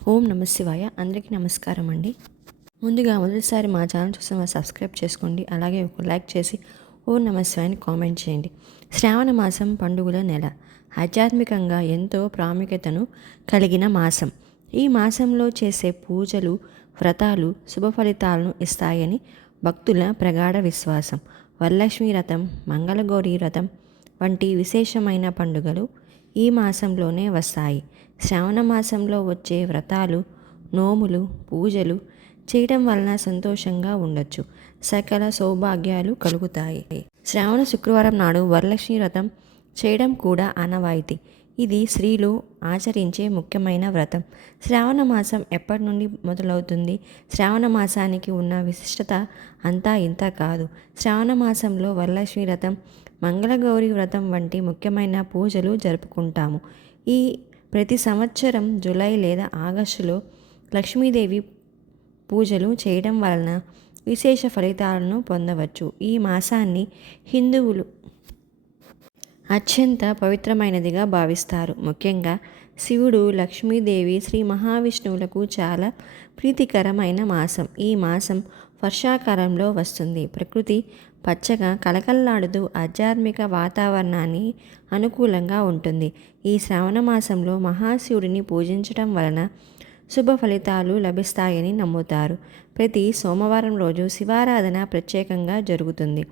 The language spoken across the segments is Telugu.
ఓం నమ శివాయ. అందరికీ నమస్కారం అండి. ముందుగా మొదటిసారి మా ఛానల్ చూసిన సబ్స్క్రైబ్ చేసుకోండి. అలాగే ఒక లైక్ చేసి ఓం నమ శివాయని కామెంట్ చేయండి. శ్రావణ మాసం పండుగల నెల ఆధ్యాత్మికంగా ఎంతో ప్రాముఖ్యతను కలిగిన మాసం. ఈ మాసంలో చేసే పూజలు, వ్రతాలు శుభ ఫలితాలను ఇస్తాయని భక్తుల ప్రగాఢ విశ్వాసం. వరలక్ష్మి వ్రతం, మంగళగౌరి వ్రతం వంటి విశేషమైన పండుగలు ఈ మాసంలోనే వస్తాయి. శ్రావణ మాసంలో వచ్చే వ్రతాలు, నోములు, పూజలు చేయడం వలన సంతోషంగా ఉండొచ్చు. సకల సౌభాగ్యాలు కలుగుతాయి. శ్రావణ శుక్రవారం నాడు వరలక్ష్మి వ్రతం చేయడం కూడా ఆనవాయితీ. ఇది స్త్రీలు ఆచరించే ముఖ్యమైన వ్రతం. శ్రావణ మాసం ఎప్పటి నుండి మొదలవుతుంది? శ్రావణ మాసానికి ఉన్న విశిష్టత అంతా ఇంత కాదు. శ్రావణ మాసంలో వరలక్ష్మి వ్రతం, మంగళగౌరి వ్రతం వంటి ముఖ్యమైన పూజలు జరుపుకుంటాము. ఈ ప్రతి సంవత్సరం జూలై లేదా ఆగస్టులో లక్ష్మీదేవి పూజలు చేయడం వలన విశేష ఫలితాలను పొందవచ్చు. ఈ మాసాన్ని హిందువులు అత్యంత పవిత్రమైనదిగా భావిస్తారు. ముఖ్యంగా శివుడు, లక్ష్మీదేవి, శ్రీ మహావిష్ణువులకు చాలా ప్రీతికరమైన మాసం. ఈ మాసం వర్షాకాలంలో వస్తుంది. ప్రకృతి పచ్చగా కలకల్లాడుతూ ఆధ్యాత్మిక వాతావరణాన్ని అనుకూలంగా ఉంటుంది. ఈ శ్రావణ మాసంలో మహాశివుడిని పూజించడం వలన శుభ ఫలితాలు లభిస్తాయని నమ్ముతారు. ప్రతి సోమవారం రోజు శివారాధన ప్రత్యేకంగా జరుగుతుంది.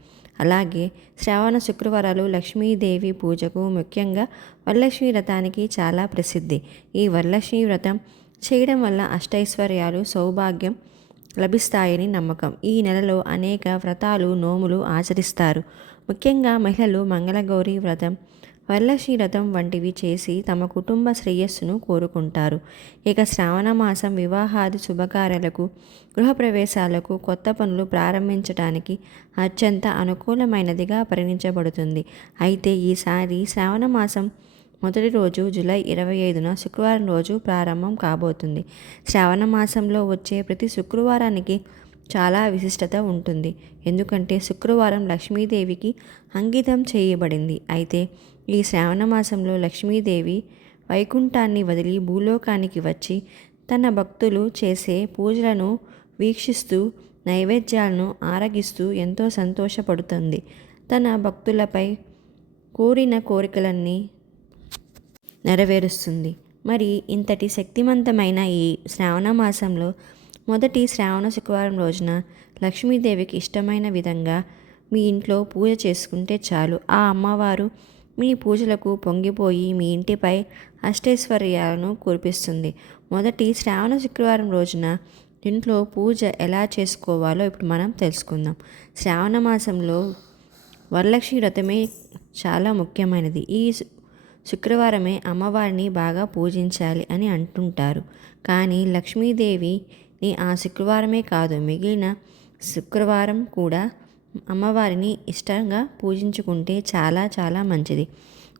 అలాగే శ్రావణ శుక్రవారాలు లక్ష్మీదేవి పూజకు, ముఖ్యంగా వరలక్ష్మి వ్రతానికి చాలా ప్రసిద్ధి. ఈ వరలక్ష్మి వ్రతం చేయడం వల్ల అష్టైశ్వర్యాలు, సౌభాగ్యం లభిస్తాయని నమ్మకం. ఈ నెలలో అనేక వ్రతాలు, నోములు ఆచరిస్తారు. ముఖ్యంగా మహిళలు మంగళగౌరి వ్రతం, వరలక్ష్మి వ్రతం వంటివి చేసి తమ కుటుంబ శ్రేయస్సును కోరుకుంటారు. ఇక శ్రావణ మాసం వివాహాది శుభకార్యాలకు, గృహప్రవేశాలకు, కొత్త పనులు ప్రారంభించడానికి అత్యంత అనుకూలమైనదిగా పరిగణించబడుతుంది. అయితే ఈసారి శ్రావణ మాసం మొదటి రోజు జూలై 25న శుక్రవారం రోజు ప్రారంభం కాబోతుంది. శ్రావణ మాసంలో వచ్చే ప్రతి శుక్రవారానికి చాలా విశిష్టత ఉంటుంది. ఎందుకంటే శుక్రవారం లక్ష్మీదేవికి అంకితం చేయబడింది. అయితే ఈ శ్రావణ మాసంలో లక్ష్మీదేవి వైకుంఠాన్ని వదిలి భూలోకానికి వచ్చి తన భక్తులు చేసే పూజలను వీక్షిస్తూ, నైవేద్యాలను ఆరగిస్తూ ఎంతో సంతోషపడుతుంది. తన భక్తులపై కోరిన కోరికలన్నీ నెరవేరుస్తుంది. మరి ఇంతటి శక్తివంతమైన ఈ శ్రావణ మాసంలో మొదటి శ్రావణ శుక్రవారం రోజున లక్ష్మీదేవికి ఇష్టమైన విధంగా మీ ఇంట్లో పూజ చేసుకుంటే చాలు. ఆ అమ్మవారు మీ పూజలకు పొంగిపోయి మీ ఇంటిపై అష్టైశ్వర్యాలను కురిపిస్తుంది. మొదటి శ్రావణ శుక్రవారం రోజున ఇంట్లో పూజ ఎలా చేసుకోవాలో ఇప్పుడు మనం తెలుసుకుందాం. శ్రావణ మాసంలో వరలక్ష్మి వ్రతమే చాలా ముఖ్యమైనది. ఈ శుక్రవారమే అమ్మవారిని బాగా పూజించాలి అని అంటుంటారు. కానీ లక్ష్మీదేవిని ఆ శుక్రవారమే కాదు, మిగిలిన శుక్రవారం కూడా అమ్మవారిని ఇష్టంగా పూజించుకుంటే చాలా చాలా మంచిది.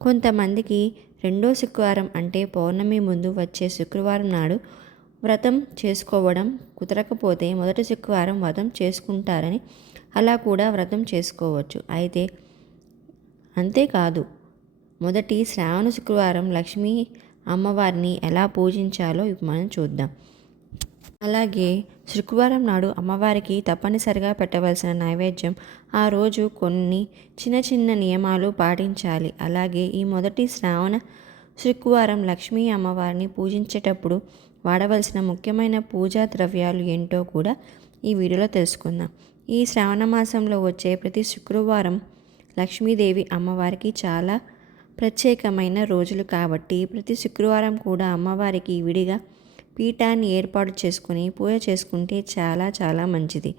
కొంతమందికి రెండో శుక్రవారం అంటే పౌర్ణమి ముందు వచ్చే శుక్రవారం నాడు వ్రతం చేసుకోవడం కుదరకపోతే మొదటి శుక్రవారం వ్రతం చేసుకుంటారని, అలా కూడా వ్రతం చేసుకోవచ్చు. అయితే అంతేకాదు, మొదటి శ్రావణ శుక్రవారం లక్ష్మీ అమ్మవారిని ఎలా పూజించాలో ఇప్పుడు మనం చూద్దాం. అలాగే శుక్రవారం నాడు అమ్మవారికి తప్పనిసరిగా పెట్టవలసిన నైవేద్యం, ఆ రోజు కొన్ని చిన్న చిన్న నియమాలు పాటించాలి. అలాగే ఈ మొదటి శ్రావణ శుక్రవారం లక్ష్మీ అమ్మవారిని పూజించేటప్పుడు వాడవలసిన ముఖ్యమైన పూజా ద్రవ్యాలు ఏంటో కూడా ఈ వీడియోలో తెలుసుకుందాం. ఈ శ్రావణ మాసంలో వచ్చే ప్రతి శుక్రవారం లక్ష్మీదేవి అమ్మవారికి చాలా ప్రత్యేకమైన రోజులు కాబట్టి ప్రతి శుక్రవారం కూడా అమ్మవారికి విడిగా పీఠాన్ని ఏర్పాటు చేసుకుని పూజ చేసుకుంటే చాలా చాలా మంచిది.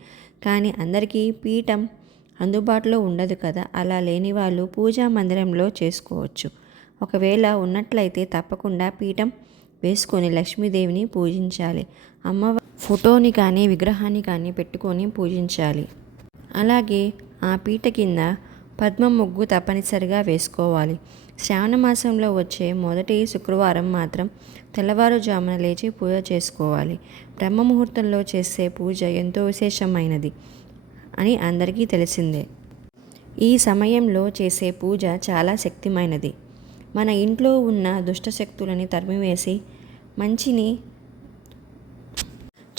కానీ అందరికీ పీఠం అందుబాటులో ఉండదు కదా. అలా లేని వాళ్ళు పూజా మందిరంలో చేసుకోవచ్చు. ఒకవేళ ఉన్నట్లయితే తప్పకుండా పీఠం వేసుకొని లక్ష్మీదేవిని పూజించాలి. అమ్మవారి ఫోటోని కానీ విగ్రహాన్ని కానీ పెట్టుకొని పూజించాలి. అలాగే ఆ పీట కింద పద్మ ముగ్గు తప్పనిసరిగా వేసుకోవాలి. శ్రావణ మాసంలో వచ్చే మొదటి శుక్రవారం మాత్రం తెల్లవారుజామున లేచి పూజ చేసుకోవాలి. బ్రహ్మ ముహూర్తంలో చేసే పూజ ఎంతో విశేషమైనది అని అందరికీ తెలిసిందే. ఈ సమయంలో చేసే పూజ చాలా శక్తిమైనది. మన ఇంట్లో ఉన్న దుష్టశక్తులని తరిమివేసి మంచిని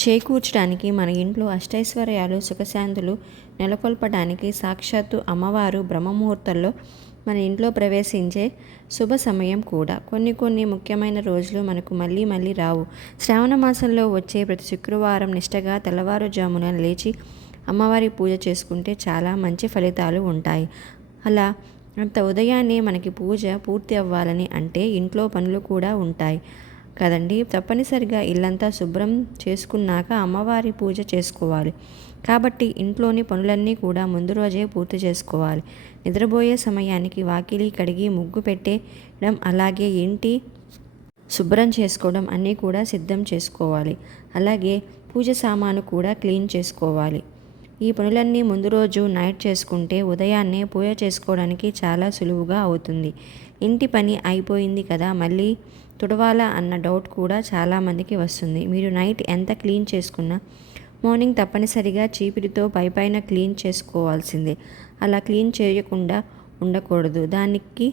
చేకూర్చడానికి, మన ఇంట్లో అష్టైశ్వర్యాలు సుఖశాంతులు నెలకొల్పడానికి సాక్షాత్తు అమ్మవారు బ్రహ్మముహూర్తంలో మన ఇంట్లో ప్రవేశించే శుభ సమయం కూడా. కొన్ని ముఖ్యమైన రోజులు మనకు మళ్ళీ మళ్ళీ రావు. శ్రావణ మాసంలో వచ్చే ప్రతి శుక్రవారం నిష్టగా తెల్లవారుజామున లేచి అమ్మవారి పూజ చేసుకుంటే చాలా మంచి ఫలితాలు ఉంటాయి. అలా అంత ఉదయాన్నే మనకి పూజ పూర్తి అవ్వాలని అంటే ఇంట్లో పనులు కూడా ఉంటాయి కదండి. తప్పనిసరిగా ఇల్లంతా శుభ్రం చేసుకున్నాక అమ్మవారి పూజ చేసుకోవాలి. కాబట్టి ఇంట్లోని పనులన్నీ కూడా ముందు రోజే పూర్తి చేసుకోవాలి. నిద్రపోయే సమయానికి వాకిలి కడిగి ముగ్గు పెట్టేయడం, అలాగే ఇంటి శుభ్రం చేసుకోవడం అన్నీ కూడా సిద్ధం చేసుకోవాలి. అలాగే పూజ సామాను కూడా క్లీన్ చేసుకోవాలి. ఈ పనులన్నీ ముందు రోజు నైట్ చేసుకుంటే ఉదయాన్నే పూజ చేసుకోవడానికి చాలా సులువుగా అవుతుంది. ఇంటి పని అయిపోయింది కదా, మళ్ళీ తుడవాలా అన్న డౌట్ కూడా చాలామందికి వస్తుంది. మీరు నైట్ ఎంత క్లీన్ చేసుకున్నా మార్నింగ్ తప్పనిసరిగా చీపిరితో పైపైన క్లీన్ చేసుకోవాల్సిందే. అలా క్లీన్ చేయకుండా ఉండకూడదు. దానికి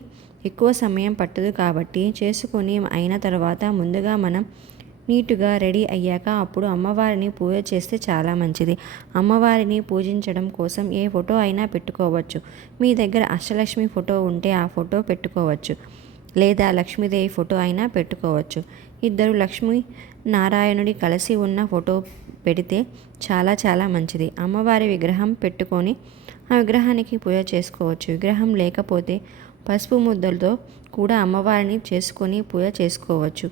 ఎక్కువ సమయం పట్టదు. కాబట్టి చేసుకొని అయిన తర్వాత ముందుగా మనం నీటుగా రెడీ అయ్యాక అప్పుడు అమ్మవారిని పూజ చేస్తే చాలా మంచిది. అమ్మవారిని పూజించడం కోసం ఏ ఫోటో అయినా పెట్టుకోవచ్చు. మీ దగ్గర అష్టలక్ష్మి ఫోటో ఉంటే ఆ ఫోటో పెట్టుకోవచ్చు, లేదా లక్ష్మీదేవి ఫోటో అయినా పెట్టుకోవచ్చు. ఇద్దరు లక్ష్మీ నారాయణుడి కలిసి ఉన్న ఫోటో పెడితే చాలా చాలా మంచిది. అమ్మవారి విగ్రహం పెట్టుకొని ఆ విగ్రహానికి పూజ చేసుకోవచ్చు. విగ్రహం లేకపోతే పసుపు ముద్దలతో కూడా అమ్మవారిని చేసుకొని పూజ చేసుకోవచ్చు.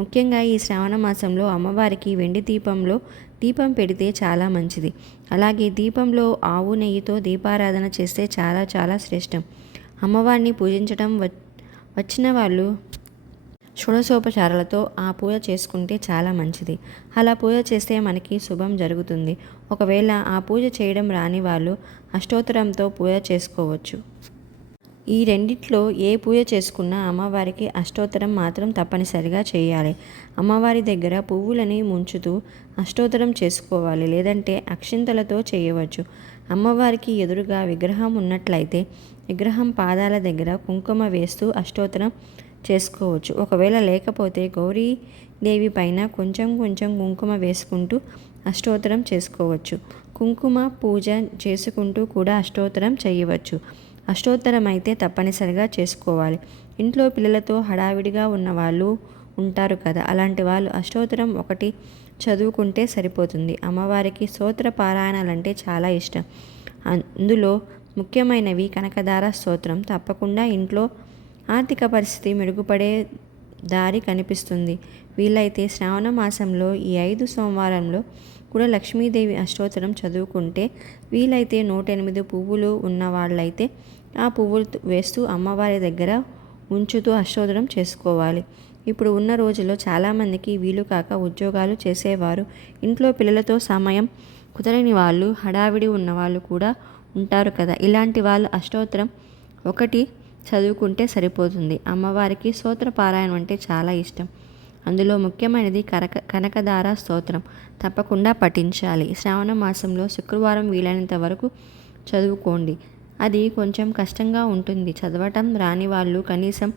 ముఖ్యంగా ఈ శ్రావణ మాసంలో అమ్మవారికి వెండి దీపంలో దీపం పెడితే చాలా మంచిది. అలాగే దీపంలో ఆవు నెయ్యితో దీపారాధన చేస్తే చాలా చాలా శ్రేష్టం. అమ్మవారిని పూజించడం వచ్చిన వాళ్ళు షోడశోపచారాలతో ఆ పూజ చేసుకుంటే చాలా మంచిది. అలా పూజ చేస్తే మనకి శుభం జరుగుతుంది. ఒకవేళ ఆ పూజ చేయడం రాని వాళ్ళు అష్టోత్తరంతో పూజ చేసుకోవచ్చు. ఈ రెండిట్లో ఏ పూజ చేసుకున్నా అమ్మవారికి అష్టోత్తరం మాత్రం తప్పనిసరిగా చేయాలి. అమ్మవారి దగ్గర పువ్వులని ముంచుతూ అష్టోత్తరం చేసుకోవాలి, లేదంటే అక్షింతలతో చేయవచ్చు. అమ్మవారికి ఎదురుగా విగ్రహం ఉన్నట్లయితే విగ్రహం పాదాల దగ్గర కుంకుమ వేస్తూ అష్టోత్తరం చేసుకోవచ్చు. ఒకవేళ లేకపోతే గౌరీదేవి పైన కొంచెం కొంచెం కుంకుమ వేసుకుంటూ అష్టోత్తరం చేసుకోవచ్చు. కుంకుమ పూజ చేసుకుంటూ కూడా అష్టోత్తరం చేయవచ్చు. అష్టోత్తరం అయితే తప్పనిసరిగా చేసుకోవాలి. ఇంట్లో పిల్లలతో హడావిడిగా ఉన్న వాళ్ళు ఉంటారు కదా, అలాంటి వాళ్ళు అష్టోత్తరం ఒకటి చదువుకుంటే సరిపోతుంది. అమ్మవారికి స్తోత్ర పారాయణాలంటే చాలా ఇష్టం. అందులో ముఖ్యమైనవి కనకదార స్తోత్రం. తప్పకుండా ఇంట్లో ఆర్థిక పరిస్థితి మెరుగుపడే దారి కనిపిస్తుంది. వీలైతే శ్రావణ మాసంలో ఈ 5 సోమవారంలో కూడా లక్ష్మీదేవి అష్టోత్తరం చదువుకుంటే, వీలైతే 108 పువ్వులు ఉన్న వాళ్ళైతే ఆ పువ్వులు వేస్తూ అమ్మవారి దగ్గర ఉంచుతూ అష్టోత్తరం చేసుకోవాలి. ఇప్పుడు ఉన్న రోజుల్లో చాలామందికి వీలు కాక ఉద్యోగాలు చేసేవారు, ఇంట్లో పిల్లలతో సమయం కుదరని వాళ్ళు, హడావిడి ఉన్నవాళ్ళు కూడా ఉంటారు కదా. ఇలాంటి వాళ్ళు అష్టోత్తరం ఒకటి చదువుకుంటే సరిపోతుంది. అమ్మవారికి స్తోత్ర పారాయణం అంటే చాలా ఇష్టం. అందులో ముఖ్యమైనది కనకదార స్తోత్రం తప్పకుండా పఠించాలి. శ్రావణ మాసంలో శుక్రవారం వీలైనంత వరకు చదువుకోండి. అది కొంచెం కష్టంగా ఉంటుంది. చదవటం రాని వాళ్ళు కనీసం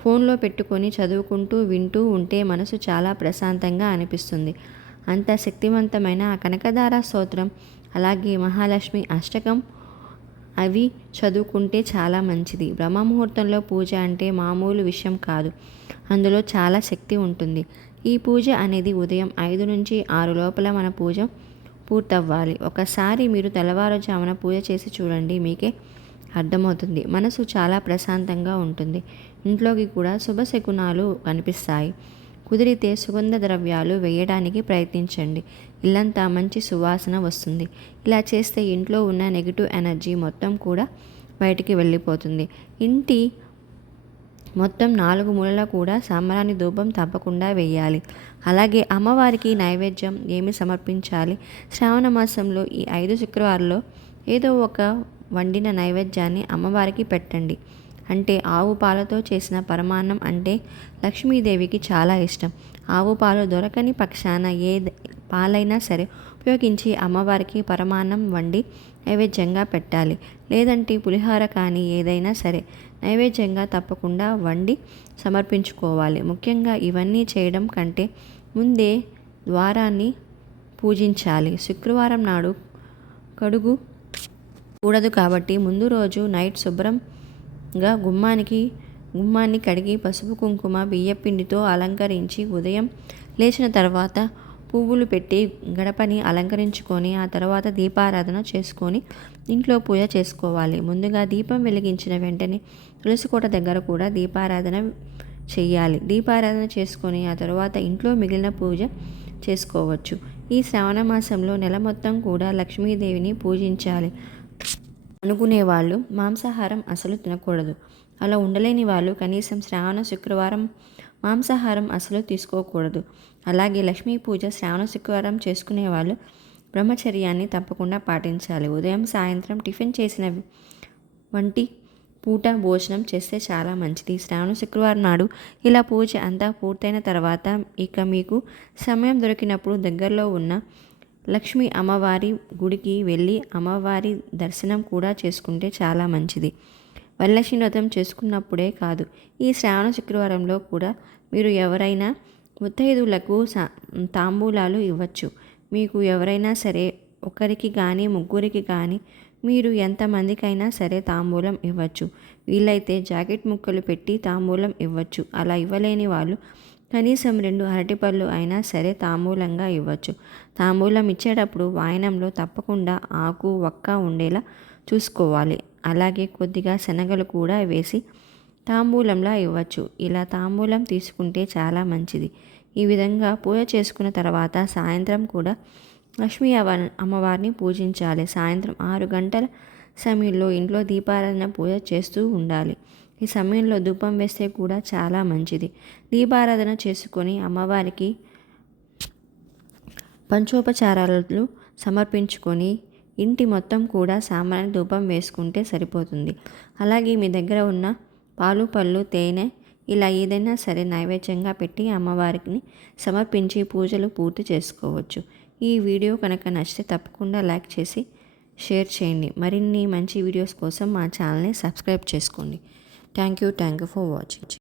ఫోన్లో పెట్టుకొని చదువుకుంటూ వింటూ ఉంటే మనసు చాలా ప్రశాంతంగా అనిపిస్తుంది. అంత శక్తివంతమైన ఆ కనకదార స్తోత్రం, అలాగే మహాలక్ష్మి అష్టకం అవి చదువుకుంటే చాలా మంచిది. బ్రహ్మముహూర్తంలో పూజ అంటే మామూలు విషయం కాదు. అందులో చాలా శక్తి ఉంటుంది. ఈ పూజ అనేది ఉదయం 5 నుంచి 6 లోపల మన పూజ పూర్తవ్వాలి. ఒకసారి మీరు తెల్లవారుజామున పూజ చేసి చూడండి, మీకే అర్థమవుతుంది. మనసు చాలా ప్రశాంతంగా ఉంటుంది. ఇంట్లోకి కూడా శుభశకునాలు కనిపిస్తాయి. కుదిరితే సుగంధ ద్రవ్యాలు వేయడానికి ప్రయత్నించండి. ఇల్లంతా మంచి సువాసన వస్తుంది. ఇలా చేస్తే ఇంట్లో ఉన్న నెగిటివ్ ఎనర్జీ మొత్తం కూడా బయటికి వెళ్ళిపోతుంది. ఇంటి మొత్తం 4 మూలల కూడా సాంబ్రాణి ధూపం తప్పకుండా వేయాలి. అలాగే అమ్మవారికి నైవేద్యం ఏమి సమర్పించాలి? శ్రావణ మాసంలో ఈ 5 శుక్రవారాల్లో ఏదో ఒక వండిన నైవేద్యాన్ని అమ్మవారికి పెట్టండి. అంటే ఆవు పాలతో చేసిన పరమాన్నం అంటే లక్ష్మీదేవికి చాలా ఇష్టం. ఆవు పాలు దొరకని పక్షాన ఏ పాలైనా సరే ఉపయోగించి అమ్మవారికి పరమాన్నం వండి నైవేద్యంగా పెట్టాలి. లేదంటే పులిహోర కానీ ఏదైనా సరే నైవేద్యంగా తప్పకుండా వండి సమర్పించుకోవాలి. ముఖ్యంగా ఇవన్నీ చేయడం కంటే ముందే ద్వారాన్ని పూజించాలి. శుక్రవారం నాడు కడుగు కూడదు కాబట్టి ముందు రోజు నైట్ శుభ్రంగా గుమ్మాన్ని కడిగి పసుపు కుంకుమ బియ్యపిండితో అలంకరించి ఉదయం లేచిన తర్వాత పువ్వులు పెట్టి గడపని అలంకరించుకొని ఆ తర్వాత దీపారాధన చేసుకొని ఇంట్లో పూజ చేసుకోవాలి. ముందుగా దీపం వెలిగించిన వెంటనే తులసికోట దగ్గర కూడా దీపారాధన చెయ్యాలి. దీపారాధన చేసుకొని ఆ తర్వాత ఇంట్లో మిగిలిన పూజ చేసుకోవచ్చు. ఈ శ్రావణ మాసంలో నెల మొత్తం కూడా లక్ష్మీదేవిని పూజించాలి అనుకునే వాళ్ళు మాంసాహారం అసలు తినకూడదు. అలా ఉండలేని వాళ్ళు కనీసం శ్రావణ శుక్రవారం మాంసాహారం అసలు తీసుకోకూడదు. అలాగే లక్ష్మీ పూజ శ్రావణ శుక్రవారం చేసుకునే వాళ్ళు బ్రహ్మచర్యాన్ని తప్పకుండా పాటించాలి. ఉదయం సాయంత్రం టిఫిన్ చేసిన వంటి పూట భోజనం చేస్తే చాలా మంచిది. శ్రావణ శుక్రవారం నాడు ఇలా పూజ అంతా పూర్తయిన తర్వాత ఇక మీకు సమయం దొరికినప్పుడు దగ్గరలో ఉన్న లక్ష్మీ అమ్మవారి గుడికి వెళ్ళి అమ్మవారి దర్శనం కూడా చేసుకుంటే చాలా మంచిది. వరలక్ష్మి వ్రతం చేసుకున్నప్పుడే కాదు, ఈ శ్రావణ శుక్రవారంలో కూడా మీరు ఎవరైనా ముత్తైదువులకు తాంబూలాలు ఇవ్వచ్చు. మీకు ఎవరైనా సరే ఒకరికి కానీ ముగ్గురికి కానీ మీరు ఎంతమందికైనా సరే తాంబూలం ఇవ్వచ్చు. వీలైతే జాకెట్ ముక్కలు పెట్టి తాంబూలం ఇవ్వచ్చు. అలా ఇవ్వలేని వాళ్ళు కనీసం 2 అరటిపళ్ళు అయినా సరే తాంబూలంగా ఇవ్వచ్చు. తాంబూలం ఇచ్చేటప్పుడు వాయనంలో తప్పకుండా ఆకు వక్క ఉండేలా చూసుకోవాలి. అలాగే కొద్దిగా శనగలు కూడా వేసి తాంబూలంలా ఇవ్వచ్చు. ఇలా తాంబూలం తీసుకుంటే చాలా మంచిది. ఈ విధంగా పూజ చేసుకున్న తర్వాత సాయంత్రం కూడా లక్ష్మీ అమ్మవారిని పూజించాలి. సాయంత్రం 6 గంటల సమయంలో ఇంట్లో దీపారాధన పూజ చేస్తూ ఉండాలి. ఈ సమయంలో ధూపం వేస్తే కూడా చాలా మంచిది. దీపారాధన చేసుకొని అమ్మవారికి పంచోపచారాలు సమర్పించుకొని ఇంటి మొత్తం కూడా సాంబ్రాణి ధూపం వేసుకుంటే సరిపోతుంది. అలాగే మీ దగ్గర ఉన్న పాలు పళ్ళు తేనె ఇలా ఏదైనా సరే నైవేద్యంగా పెట్టి అమ్మవారికి సమర్పించి పూజలు పూర్తి చేసుకోవచ్చు. ఈ వీడియో కనుక నచ్చితే తప్పకుండా లైక్ చేసి షేర్ చేయండి. మరిన్ని మంచి వీడియోస్ కోసం మా ఛానల్ని సబ్స్క్రైబ్ చేసుకోండి. Thank you for watching.